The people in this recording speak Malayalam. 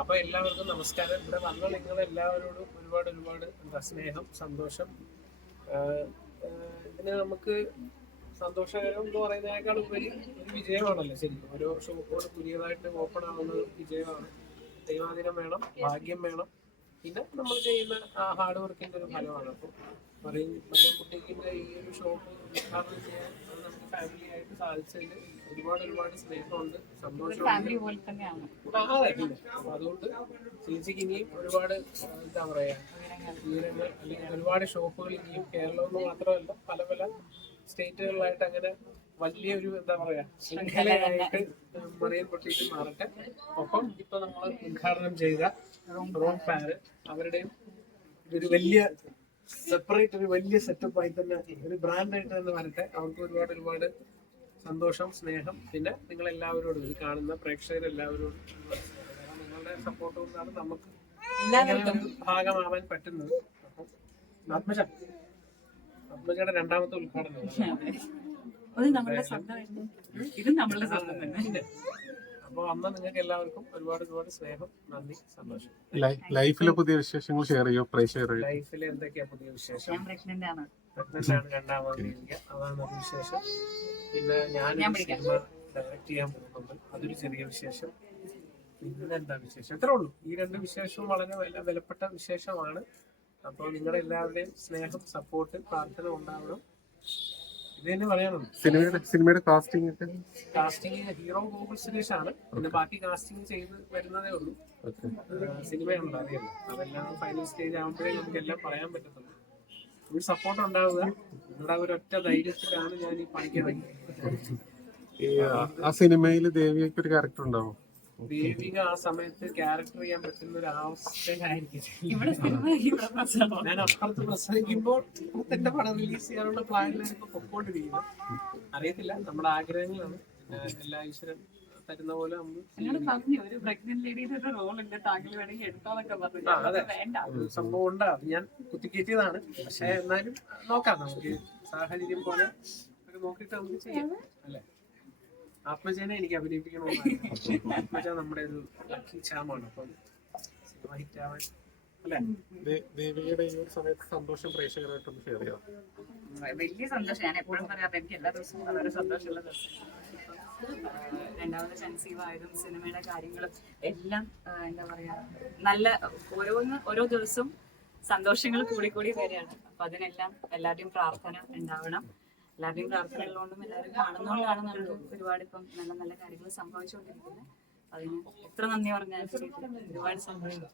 അപ്പൊ എല്ലാവർക്കും നമസ്കാരം. ഇവിടെ വന്ന നിങ്ങൾ എല്ലാവരോടും ഒരുപാട് ഒരുപാട് എന്താ സ്നേഹം സന്തോഷം. ഇതിനെ നമുക്ക് സന്തോഷകരം എന്ന് പറയുന്നതിനേക്കാൾ ഉപരി ഒരു വിജയമാണല്ലോ ശരിക്കും. ഓരോ ഷോപ്പോട് പുതിയതായിട്ട് ഓപ്പൺ ആവുന്നത് വിജയമാണ്. ദൈവാധീനം വേണം ഭാഗ്യം വേണം. പിന്നെ നമ്മൾ ചെയ്യുന്ന ആ ഹാർഡ് വർക്കിന്റെ ഒരു ഫലമാണ്. അപ്പോൾ പറയും കുട്ടിക്കിന്റെ ഈ ഒരു ഷോപ്പ് ഉദ്ഘാടനം ചെയ്യാൻ ഫാമിലി ആയിട്ട് സാധിച്ചതിൽ ഒരുപാട് ഒരുപാട് സ്നേഹമുണ്ട് സന്തോഷമുണ്ട്. അതെ പിന്നെ അപ്പൊ അതുകൊണ്ട് ചേച്ചിക്ക് ഇനിയും ഒരുപാട് എന്താ പറയാ വിവരങ്ങൾ അല്ലെങ്കിൽ ഒരുപാട് ഷോപ്പുകൾ ഇനിയും കേരളം മാത്രമല്ല പല പല സ്റ്റേറ്റുകളിലായിട്ട് അങ്ങനെ വലിയൊരു എന്താ പറയാ ശൃംഖലയായിട്ട് മറിയൻ പൊട്ടിയിട്ട് മാറട്ടെ. ഒപ്പം ഇപ്പൊ നമ്മൾ ഉദ്ഘാടനം ചെയ്ത റോം ഫാര് അവരുടെയും ഇതൊരു വലിയ സെപ്പറേറ്റ് ഒരു വലിയ സെറ്റപ്പായി തന്നെ ഒരു ബ്രാൻഡായിട്ട് തന്നെ വരട്ടെ. അവർക്ക് ഒരുപാട് ഒരുപാട് സന്തോഷം സ്നേഹം. പിന്നെ നിങ്ങൾ എല്ലാവരോടും ഇത് കാണുന്ന പ്രേക്ഷകരെല്ലാവരോടും നിങ്ങളുടെ സപ്പോർട്ട് കൊണ്ടാണ് നമുക്ക് ഭാഗമാവാൻ പറ്റുന്നത്. അപ്പം ആത്മജ ആത്മജയുടെ രണ്ടാമത്തെ ഉദ്ഘാടനം. ഇത് നമ്മളുടെ സ്വന്തമായിരുന്നു ഇത് നമ്മളുടെ തന്നെ. അപ്പോൾ അന്ന് നിങ്ങൾക്ക് എല്ലാവർക്കും ഒരുപാട് ഒരുപാട് സ്നേഹം നന്ദി സന്തോഷം. ലൈഫിലെ പുതിയ വിശേഷങ്ങൾ ഷെയർ ചെയ്യോ പ്രേക്ഷകർ ലൈഫിൽ എന്തൊക്കെയാ പുതിയ വിശേഷം? പ്രഗ്നന്റ് ആണ്. രണ്ടാമത് അതാണ് ഒരു വിശേഷം. പിന്നെ ഞാൻ. സിനിമ ഡയറക്റ്റ് ചെയ്യാൻ പോകുന്നുണ്ട്. അതൊരു ചെറിയ വിശേഷം. പിന്നെ എന്താ വിശേഷം? ഇത്രേ ഉള്ളൂ. ഈ രണ്ട് വിശേഷവും വളരെ വില വിലപ്പെട്ട വിശേഷമാണ്. അപ്പോൾ നിങ്ങളുടെ എല്ലാവരുടെയും സ്നേഹം സപ്പോർട്ട് പ്രാർത്ഥന ഉണ്ടാവണം. സിനിമയുടെ സിനിമയുടെ കാസ്റ്റിംഗ് ഒക്കെ? കാസ്റ്റിംഗ് ഹീറോ ഗോകുൽ സുരേഷ് ആണ് പിന്നെ ബാക്കി കാസ്റ്റിംഗ് ചെയ്ത് വരുന്നതേ ഉള്ളൂ. സിനിമയുണ്ട് അറിയാലോ അതെല്ലാം ഫൈനൽ സ്റ്റേജ് ആകുമ്പോഴേ നമുക്ക് എല്ലാം പറയാൻ പറ്റത്തുള്ളൂ. ഒരു സപ്പോർട്ട് ഉണ്ടാവുക. നിങ്ങളുടെ ആ ഒരൊറ്റ ധൈര്യത്തിലാണ് ഞാൻ ഈ ആ- ആ സിനിമയിൽ ദേവിയൊക്കെ ഒരു ക്യാരക്ടർ ഉണ്ടാവും? ദേവിക ആ സമയത്ത് ക്യാരക്ടർ ചെയ്യാൻ പറ്റുന്ന ഒരു അവസ്ഥയിലായിരിക്കും. ഞാൻ അപ്പുറത്ത് പ്രസംഗിക്കുമ്പോൾ എന്റെ പടം റിലീസ് ചെയ്യാനുള്ള പ്ലാനിലാണ് ഇപ്പൊ പൊക്കോണ്ടിരിക്കുന്നത്. അറിയത്തില്ല നമ്മുടെ ആഗ്രഹങ്ങളാണ്. എല്ലാ ഈശ്വരൻ തരുന്ന പോലെ സംഭവം ഉണ്ട് അത് ഞാൻ കുത്തിക്കയറ്റിയതാണ് പക്ഷെ എന്നാലും നോക്കാം നമുക്ക് സാഹചര്യം പോലെ നോക്കിയിട്ട് നമുക്ക് ചെയ്യാം. അല്ലെ? ആത്മജനെ എനിക്ക് അഭിനയിപ്പിക്കണമെന്നാണ് ആത്മജ നമ്മുടെ ഒരു ലക്കി ചാമാണ് അപ്പം സിനിമ ഹിറ്റ് ആവാൻ അല്ലെ? ദേ- ദേവികയുടെ ഈ ഒരു സമയത്ത് സന്തോഷം പ്രേക്ഷകരായിട്ടൊന്ന് ഷെയർ ചെയ്യാം വലിയ സന്തോഷം. ഞാൻ എപ്പോഴും പറയാം എനിക്ക് എല്ലാ ദിവസവും വളരെ സന്തോഷമുള്ള ദിവസം രണ്ടാമത് കൺസീവ് ആയതും സിനിമയുടെ കാര്യങ്ങളും എല്ലാം എന്താ പറയാ നല്ല ഓരോന്ന് ഓരോ ദിവസവും സന്തോഷങ്ങൾ കൂടി കൂടി വരികയാണ്. അപ്പൊ അതിനെല്ലാം എല്ലാവരുടെയും പ്രാർത്ഥന ഉണ്ടാവണം. എല്ലാവരുടെയും പ്രാർത്ഥന ഉള്ളതുകൊണ്ടും എല്ലാവരും കാണുന്നതുകൊണ്ടാണ് നമുക്ക് ഒരുപാട് ഇപ്പം നല്ല നല്ല കാര്യങ്ങൾ സംഭവിച്ചുകൊണ്ടിരിക്കുന്നത്. അതിന് എത്ര നന്ദി പറഞ്ഞാൽ ശരി, ഒരുപാട് സംഭവിച്ചു